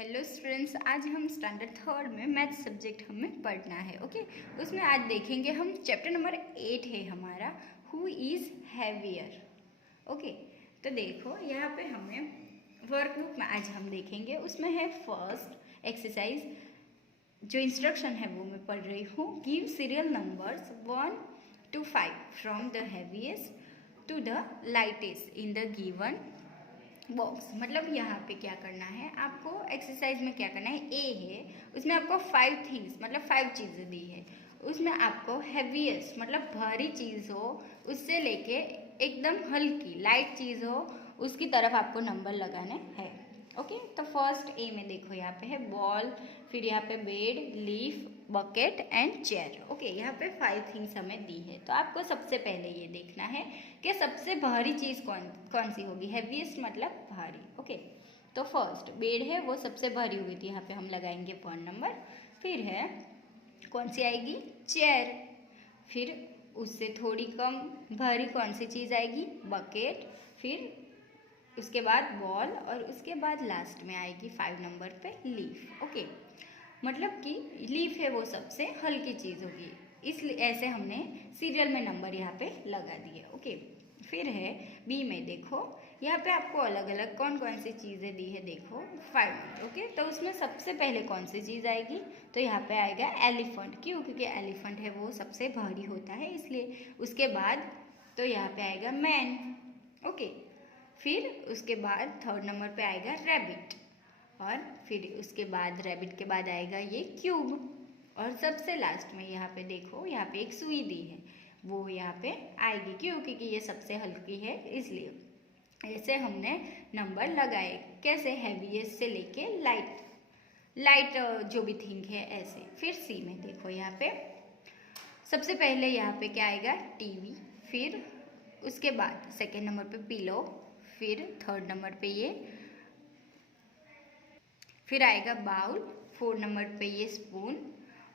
Hello students, आज हम standard third में मैथ सब्जेक्ट हमें पढ़ना है। ओके, उसमें आज देखेंगे हम चैप्टर नंबर 8 है हमारा, हु इज़ हैवियर। ओके, तो देखो यहाँ पे हमें वर्कबुक में आज हम देखेंगे, उसमें है फर्स्ट एक्सरसाइज। जो इंस्ट्रक्शन है वो मैं पढ़ रही हूँ। Give serial numbers 1 to 5 from the heaviest to the lightest in the given box. मतलब यहाँ पे क्या करना है आपको, एक्सरसाइज में क्या करना है, ए है उसमें आपको 5 थिंग्स मतलब 5 चीज़ें दी है। उसमें आपको हैवीएस्ट मतलब भारी चीज़ हो उससे लेके एकदम हल्की लाइट चीज़ हो उसकी तरफ आपको नंबर लगाने हैं। ओके, तो फर्स्ट ए में देखो यहाँ पे है बॉल, फिर यहाँ पे bed, leaf, bucket and chair. Okay, यहाँ पे 5 थिंग्स हमें दी है। तो आपको सबसे पहले ये देखना है कि सबसे भारी चीज़ कौन सी होगी। हैवीएस्ट मतलब भारी। ओके, तो फर्स्ट बेड है, वो सबसे भारी हुई थी, यहाँ पे हम लगाएंगे 1 नंबर। फिर है कौन सी आएगी, चेयर। फिर उससे थोड़ी कम भारी कौन सी चीज़ आएगी, बकेट। फिर उसके बाद बॉल और उसके बाद लास्ट में आएगी 5 नंबर पे लीफ। ओके, मतलब कि लीफ है वो सबसे हल्की चीज़ होगी, इसलिए ऐसे हमने सीरियल में नंबर यहाँ पे लगा दिए। ओके, फिर है बी में देखो, यहाँ पे आपको अलग अलग कौन कौन सी चीज़ें दी है देखो 5। ओके, तो उसमें सबसे पहले कौन सी चीज़ आएगी, तो यहाँ पे आएगा एलिफेंट। क्यों, क्योंकि एलिफेंट है वो सबसे भारी होता है इसलिए। उसके बाद तो यहाँ पे आएगा मैन। ओके, फिर उसके बाद 3rd नंबर पे आएगा रैबिट, और फिर उसके बाद रैबिट के बाद आएगा ये क्यूब, और सबसे लास्ट में यहाँ पे देखो, यहाँ पे एक सुई दी है वो यहाँ पे आएगी। क्यों, क्योंकि ये सबसे हल्की है इसलिए। ऐसे हमने नंबर लगाए, कैसे, हैवीएस्ट से लेके लाइट जो भी थिंग है ऐसे। फिर सी में देखो, यहाँ पे सबसे पहले यहाँ पे क्या आएगा, टीवी। फिर उसके बाद 2nd नंबर पे पिलो। फिर 3rd नंबर पे ये, फिर आएगा बाउल। 4 नंबर पे ये स्पून,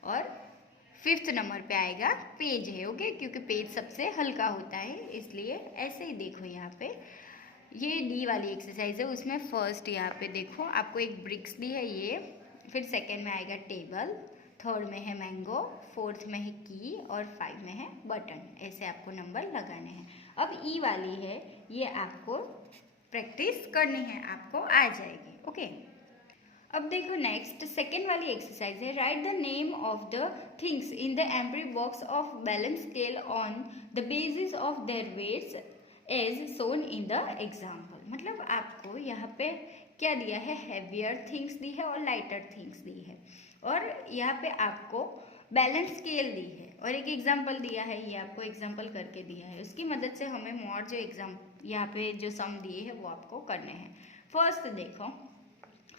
और 5th नंबर पे आएगा पेज है। ओके, क्योंकि पेज सबसे हल्का होता है इसलिए। ऐसे ही देखो यहाँ पे ये डी वाली एक्सरसाइज है, उसमें फर्स्ट यहाँ पे देखो आपको एक ब्रिक्स दी है ये। फिर 2nd में आएगा टेबल, 3rd में है मैंगो, 4th में है की, और 5 में है बटन। ऐसे आपको नंबर लगाने हैं। अब ई वाली है, ये आपको प्रैक्टिस करनी है, आपको आ जाएगी। ओके, अब देखो नेक्स्ट 2nd वाली एक्सरसाइज है, write the name of the things in the empty box of balance scale on the basis of their weights as shown in the example. मतलब आपको यहाँ पे क्या दिया है, हैवियर थिंग्स दी है और लाइटर थिंग्स दी है, और यहाँ पे आपको बैलेंस स्केल दी है और एक एग्जाम्पल दिया है। ये आपको एग्जाम्पल करके दिया है, उसकी मदद से हमें मोर जो एग्जाम यहाँ पे जो सम दिए हैं वो आपको करने हैं। फर्स्ट देखो,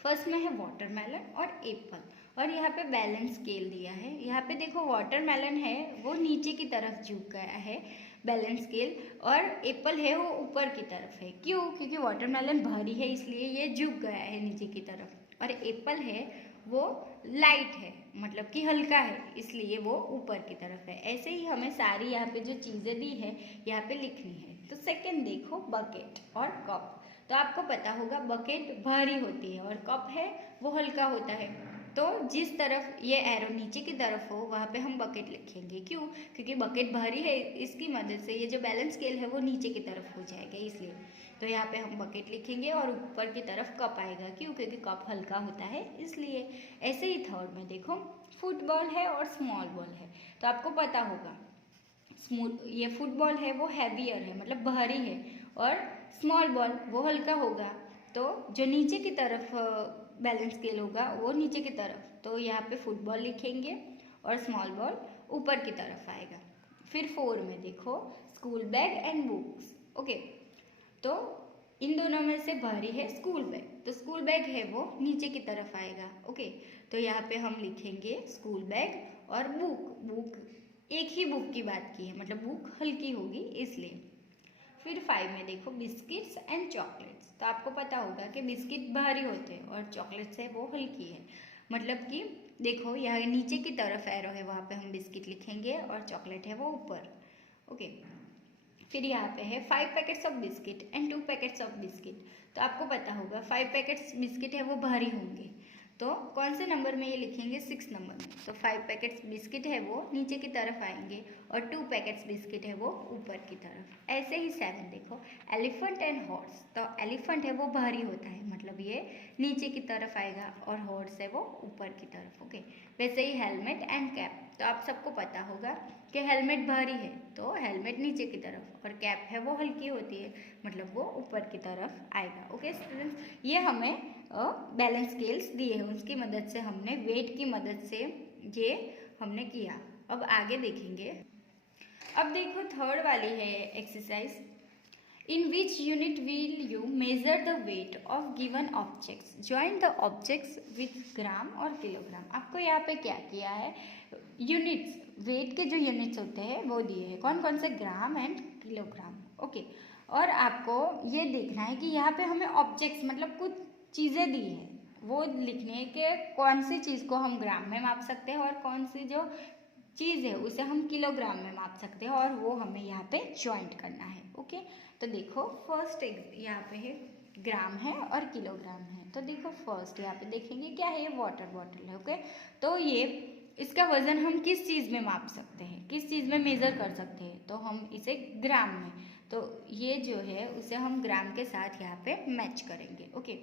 फर्स्ट में है वाटरमेलन और एप्पल, और यहाँ पे बैलेंस स्केल दिया है। यहाँ पे देखो वाटरमेलन है वो नीचे की तरफ झुक गया है बैलेंस स्केल, और एप्पल है वो ऊपर की तरफ है। क्यों, क्योंकि वाटरमेलन भारी है इसलिए ये झुक गया है नीचे की तरफ, और एप्पल है वो लाइट है मतलब कि हल्का है इसलिए वो ऊपर की तरफ है। ऐसे ही हमें सारी यहाँ पे जो चीज़ें दी है यहाँ पे लिखनी है। तो 2nd देखो बकेट और कप, तो आपको पता होगा बकेट भारी होती है और कप है वो हल्का होता है। तो जिस तरफ ये एरो नीचे की तरफ हो वहाँ पे हम बकेट लिखेंगे। क्यों, क्योंकि बकेट भारी है, इसकी मदद से ये जो बैलेंस स्केल है वो नीचे की तरफ हो जाएगा इसलिए। तो यहाँ पे हम बकेट लिखेंगे और ऊपर की तरफ कप आएगा। क्यों, क्योंकि कप हल्का होता है इसलिए। ऐसे ही 3rd में देखो फुटबॉल है और स्मॉल बॉल है, तो आपको पता होगा ये फुटबॉल है वो हैवियर है मतलब भारी है, और स्मॉल बॉल वो हल्का होगा। तो जो नीचे की तरफ बैलेंस स्केल होगा वो नीचे की तरफ, तो यहाँ पे फुटबॉल लिखेंगे और स्मॉल बॉल ऊपर की तरफ आएगा। फिर 4 में देखो school bag and books. Okay, तो इन दोनों में से भारी है स्कूल बैग, तो स्कूल बैग है वो नीचे की तरफ आएगा। ओके, तो यहाँ पे हम लिखेंगे स्कूल बैग और बुक एक ही बुक की बात की है मतलब बुक हल्की होगी इसलिए। फिर 5 में देखो बिस्किट्स एंड चॉकलेट्स, तो आपको पता होगा कि बिस्किट भारी होते हैं और चॉकलेट्स है वो हल्की है। मतलब कि देखो यहाँ नीचे की तरफ एरो है वहाँ पे हम बिस्किट लिखेंगे और चॉकलेट है वो ऊपर। ओके, फिर यहाँ पे है 5 packets of biscuit and 2 packets of biscuit, तो आपको पता होगा 5 पैकेट्स बिस्किट है वो भारी होंगे तो कौन से नंबर में ये लिखेंगे? 6 नंबर में। तो 5 पैकेट्स बिस्किट है वो नीचे की तरफ आएंगे और 2 पैकेट्स बिस्किट है वो ऊपर की तरफ। ऐसे ही 7 देखो, एलिफेंट एंड हॉर्स। तो एलिफेंट है वो भारी होता है, मतलब ये नीचे की तरफ आएगा और हॉर्स है वो ऊपर की तरफ। ओके, वैसे ही हेलमेट एंड कैप। तो आप सबको पता होगा कि हेलमेट भारी है तो हेलमेट नीचे की तरफ, और कैप है वो हल्की होती है, मतलब वो ऊपर की तरफ आएगा। ओके स्टूडेंट्स, ये हमें बैलेंस स्केल्स दिए हैं, उसकी मदद से हमने वेट की मदद से ये हमने किया। अब आगे देखेंगे। अब देखो थर्ड वाली है exercise. In which unit will you measure the weight of given objects, join the objects with gram और किलोग्राम। आपको यहाँ पे क्या किया है? यूनिट्स, वेट के जो यूनिट्स होते हैं वो दिए हैं, कौन कौन से? Gram and kilogram. ओके, और आपको ये देखना है कि यहाँ पे हमें ऑब्जेक्ट्स मतलब कुछ चीज़ें दी हैं, वो लिखने है कि कौन सी चीज़ को हम ग्राम में माप सकते हैं और कौन सी जो चीज़ है उसे हम किलोग्राम में माप सकते हैं, और वो हमें यहाँ पे ज्वाइंट करना है। ओके, तो देखो फर्स्ट यहाँ पे है ग्राम है और किलोग्राम है। तो देखो फर्स्ट यहाँ पे देखेंगे क्या है, ये वाटर बॉटल है। ओके, तो ये इसका वजन हम किस चीज़ में माप सकते हैं, किस चीज़ में मेज़र कर सकते हैं? तो हम इसे ग्राम में, तो ये जो है उसे हम ग्राम के साथ यहाँ पे मैच करेंगे। ओके,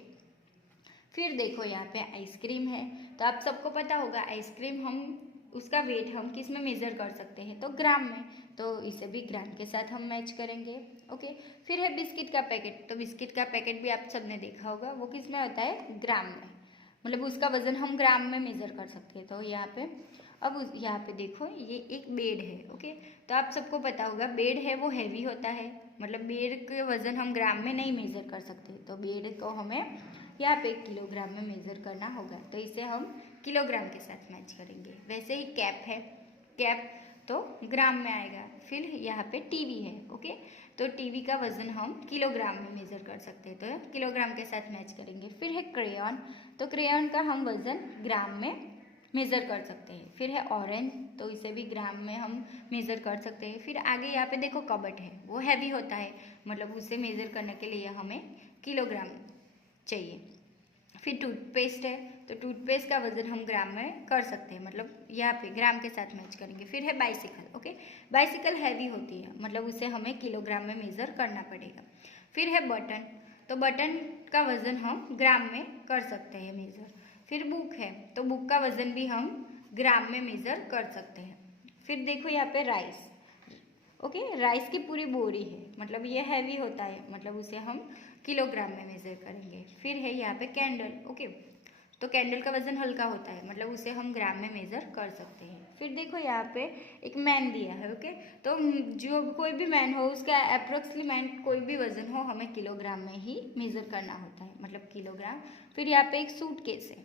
फिर देखो यहाँ पे आइसक्रीम है, तो आप सबको पता होगा आइसक्रीम हम उसका वेट हम किस में मेज़र कर सकते हैं? तो ग्राम में, तो इसे भी ग्राम के साथ हम मैच करेंगे। ओके, फिर है बिस्किट का पैकेट। तो बिस्किट का पैकेट भी आप सबने देखा होगा, वो किस में होता है? ग्राम में, मतलब उसका वजन हम ग्राम में मेज़र कर सकते हैं। तो यहाँ पे अब यहाँ पे देखो ये एक बेड है। ओके, तो आप सबको पता होगा बेड है वो हैवी होता है, मतलब बेड के वजन हम ग्राम में नहीं मेज़र कर सकते, तो बेड को हमें यहाँ पे किलोग्राम में मेज़र करना होगा, तो इसे हम किलोग्राम के साथ मैच करेंगे। वैसे ही कैप है, कैप तो ग्राम में आएगा। फिर यहाँ पे टीवी है। ओके, तो टीवी का वजन हम किलोग्राम में मेज़र कर सकते हैं, तो किलोग्राम के साथ मैच करेंगे। फिर है क्रेयॉन, तो क्रेयॉन का हम वजन ग्राम में मेज़र कर सकते हैं। फिर है ऑरेंज, तो इसे भी ग्राम में हम मेज़र कर सकते हैं। फिर आगे यहाँ पे देखो कबट है, वो हैवी होता है, मतलब उसे मेज़र करने के लिए हमें किलोग्राम चाहिए। फिर टूथपेस्ट है, तो टूथपेस्ट का वजन हम ग्राम में कर सकते हैं, मतलब यहाँ पे ग्राम के साथ मैच करेंगे। फिर है बाइसिकल। ओके, बाइसिकल हैवी होती है, मतलब उसे हमें किलोग्राम में मेज़र करना पड़ेगा। फिर है बटन, तो बटन का वजन हम ग्राम में कर सकते हैं मेज़र। फिर बुक है, तो बुक का वजन भी हम ग्राम में मेज़र कर सकते हैं। फिर देखो यहाँ पे राइस। ओके, राइस की पूरी बोरी है, मतलब ये हैवी होता है, मतलब उसे हम किलोग्राम में मेज़र करेंगे। फिर है यहाँ पे कैंडल। ओके, तो कैंडल का वजन हल्का होता है, मतलब उसे हम ग्राम में मेज़र कर सकते हैं। फिर देखो यहाँ पे एक मैन दिया है। ओके, तो जो कोई भी मैन हो उसका अप्रोक्सीमेट कोई भी वजन हो हमें किलोग्राम में ही मेज़र करना होता है, मतलब किलोग्राम। फिर यहाँ पे एक सूटकेस है।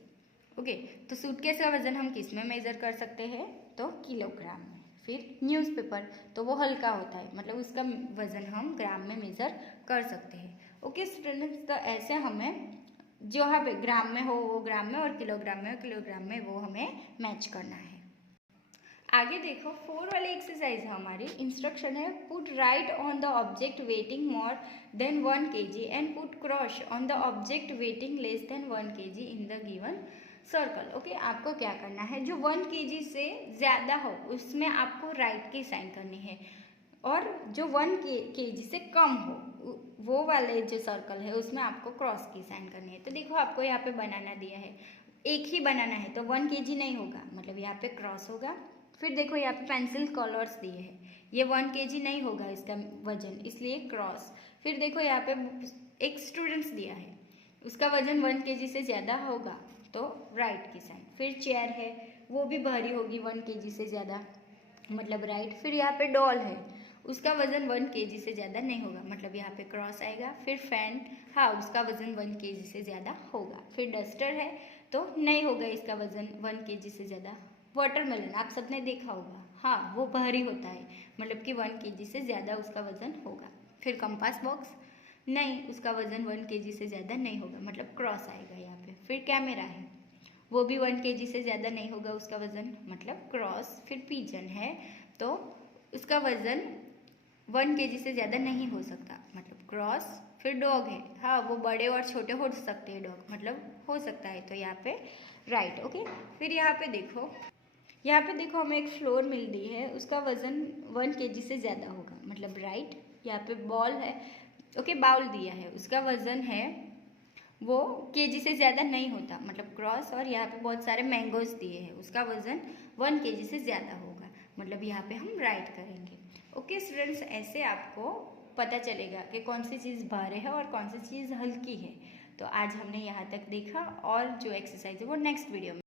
ओके, तो सूटकेस का वजन हम किस में मेज़र कर सकते हैं? तो किलोग्राम में। फिर न्यूज़पेपर, तो वो हल्का होता है, मतलब उसका वजन हम ग्राम में मेज़र कर सकते हैं। ओके स्टूडेंट्स, तो ऐसे हमें जो यहाँ पे ग्राम में हो वो ग्राम में, और किलोग्राम में किलोग्राम में, वो हमें मैच करना है। आगे देखो 4 वाली एक्सरसाइज है हमारी। इंस्ट्रक्शन है put right on the object waiting more than 1 kg and put cross on the object waiting less than 1 kg in the given circle. Okay, आपको क्या करना है, जो 1 kg से ज़्यादा हो उसमें आपको राइट की साइन करनी है, और जो 1 kg से कम हो वो वाले जो सर्कल है उसमें आपको क्रॉस की साइन करनी है। तो देखो आपको यहाँ पे बनाना दिया है, एक ही बनाना है, तो 1 kg नहीं होगा, मतलब यहाँ पे क्रॉस होगा। फिर देखो यहाँ पे पेंसिल कलर्स दिए हैं, ये 1 kg नहीं होगा इसका वजन, इसलिए क्रॉस। फिर देखो यहाँ पे एक स्टूडेंट्स दिया है, उसका वजन 1 kg से ज़्यादा होगा, तो राइट की साइन। फिर चेयर है, वो भी भारी होगी 1 kg से ज़्यादा, मतलब राइट। फिर यहाँ पे डॉल है, उसका वजन 1 kg से ज़्यादा नहीं होगा, मतलब यहाँ पे क्रॉस आएगा। फिर फैन, हाँ उसका वजन 1 kg से ज़्यादा होगा। फिर डस्टर है, तो नहीं होगा इसका वजन 1 kg से ज़्यादा। वाटरमेलन आप सबने देखा होगा, हाँ वो भारी होता है, मतलब कि 1 kg से ज़्यादा उसका वजन होगा। फिर कंपास बॉक्स, नहीं उसका वजन 1 kg से ज़्यादा नहीं होगा, मतलब क्रॉस आएगा यहाँ पे। फिर कैमरा है, वो भी 1 kg से ज़्यादा नहीं होगा उसका वजन, मतलब क्रॉस। फिर पिजन है, तो उसका वजन 1 kg से ज़्यादा नहीं हो सकता, मतलब क्रॉस। फिर डॉग है, हाँ वो बड़े और छोटे हो सकते हैं डॉग, मतलब हो सकता है, तो यहाँ पे राइट। ओके, फिर यहाँ पे देखो हमें एक फ्लोर मिल रही है, उसका वज़न 1 kg से ज़्यादा होगा, मतलब राइट। यहाँ पे बॉल है, ओके बाउल दिया है, उसका वज़न है वो केजी से ज़्यादा नहीं होता, मतलब क्रॉस। और यहाँ पे बहुत सारे मैंगोज दिए हैं, उसका वज़न 1 kg से ज़्यादा होगा, मतलब यहाँ पे हम राइट करेंगे। ओके स्टूडेंट्स, ऐसे आपको पता चलेगा कि कौन सी चीज़ भारी है और कौन सी चीज़ हल्की है। तो आज हमने यहाँ तक देखा, और जो एक्सरसाइज है वो नेक्स्ट वीडियो में